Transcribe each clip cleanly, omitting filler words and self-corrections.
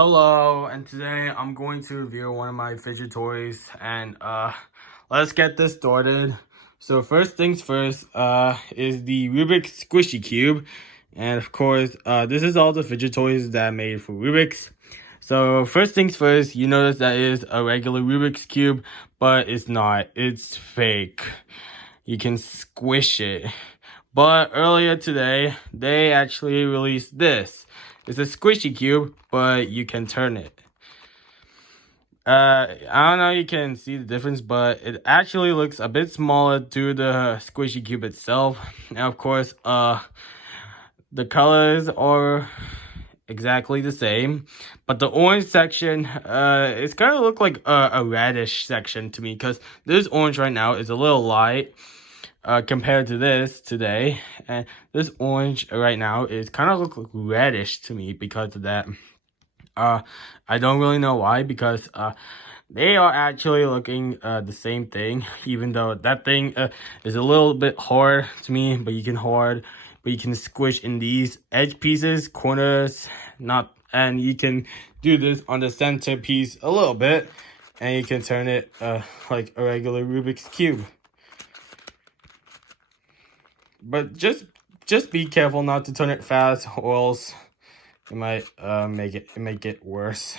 Hello, and today I'm going to review one of my fidget toys, and let's get this started. So first things first, is the Rubiks Squishy Cube, and of course, this is all the fidget toys that I made for Rubiks. So first things first, you notice that is a regular Rubik's Cube, but it's not, it's fake. You can squish it. But earlier today, they actually released this. It's a squishy cube, but you can turn it. I don't know if you can see the difference, but it actually looks a bit smaller to the squishy cube itself. And of course, the colors are exactly the same, but the orange section, it's kind of look like a reddish section to me, because this orange right now is a little light. Compared to this today, and this orange right now is kind of look reddish to me because of that. I don't really know why, because they are actually looking the same thing, even though that thing is a little bit hard to me, but you can squish in these edge pieces, corners, and you can do this on the center piece a little bit, and you can turn it like a regular Rubik's Cube. But just be careful not to turn it fast, or else it might make it worse.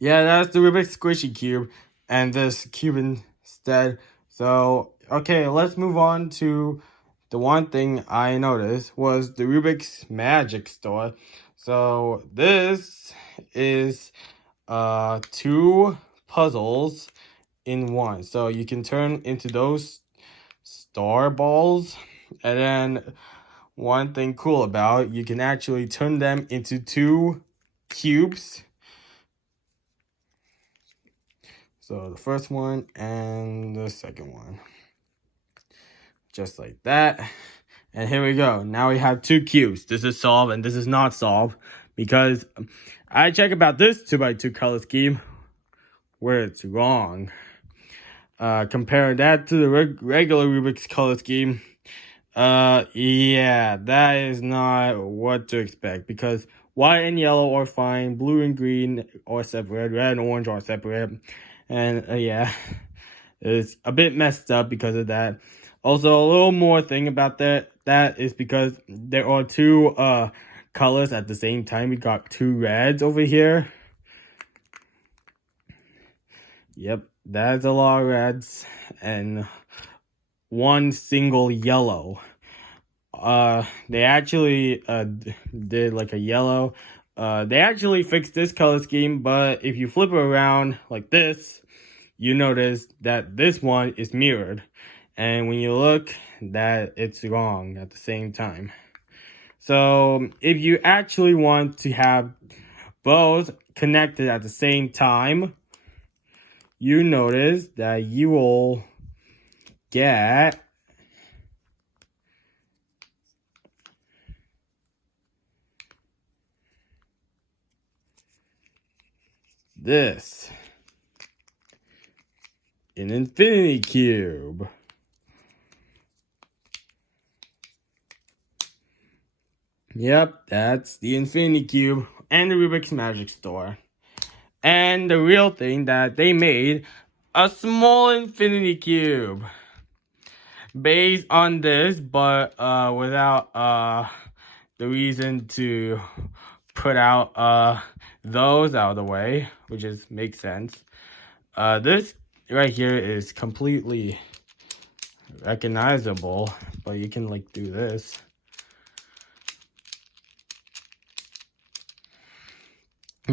Yeah, that's the Rubik's Squishy Cube, and this cube instead. So okay, let's move on to the one thing I noticed was the Rubik's Magic Store. So this is 2 puzzles in one. So you can turn into those star balls, and then one thing cool about it, you can actually turn them into 2 cubes. So the first one and the second one, just like that. And here we go. Now we have 2 cubes. This is solve and this is not solve, because I check about this 2x2 color scheme where it's wrong. Comparing that to the regular Rubik's color scheme, yeah, that is not what to expect, because white and yellow are fine, blue and green are separate, red and orange are separate, and yeah, it's a bit messed up because of that. Also, a little more thing about that is because there are 2 colors at the same time. We got 2 reds over here. Yep, that's a lot of reds and 1 single yellow. They actually did like a yellow. They actually fixed this color scheme, but if you flip it around like this, you notice that this one is mirrored, and when you look, that it's wrong at the same time. So if you actually want to have both connected at the same time, you notice that you will get this, an infinity cube. Yep, that's the infinity cube and the Rubik's Magic Store. And the real thing that they made, a small infinity cube based on this, but without the reason to put out those out of the way, which makes sense. This right here is completely recognizable, but you can like do this.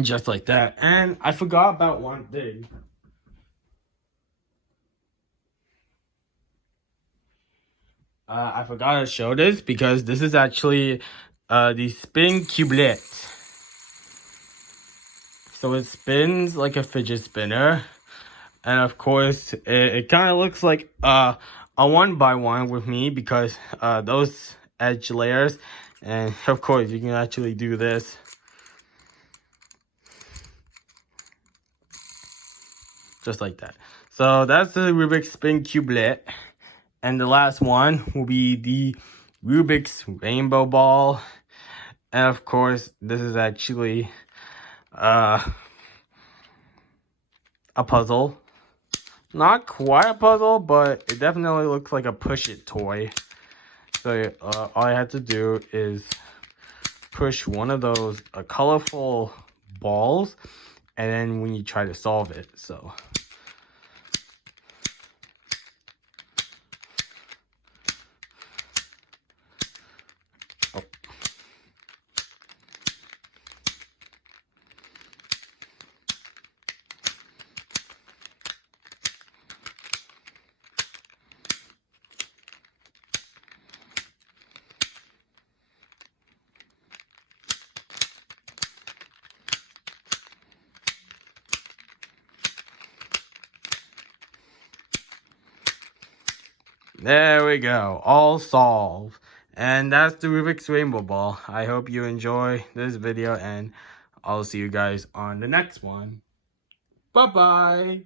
Just like that. And I forgot about one thing. I forgot to show this, because this is actually the spin cubelet. So it spins like a fidget spinner. And of course, it kind of looks like a 1x1 with me, because those edge layers. And of course, you can actually do this. Just like that. So that's the Rubik's Spin Cubelet. And the last one will be the Rubik's Rainbow Ball. And of course, this is actually a puzzle. Not quite a puzzle, but it definitely looks like a push-it toy. So all I had to do is push one of those colorful balls, and then when you try to solve it, so. Oh. There we go, all solved. And that's the Rubik's Rainbow Ball. I hope you enjoy this video, and I'll see you guys on the next one. Bye-bye.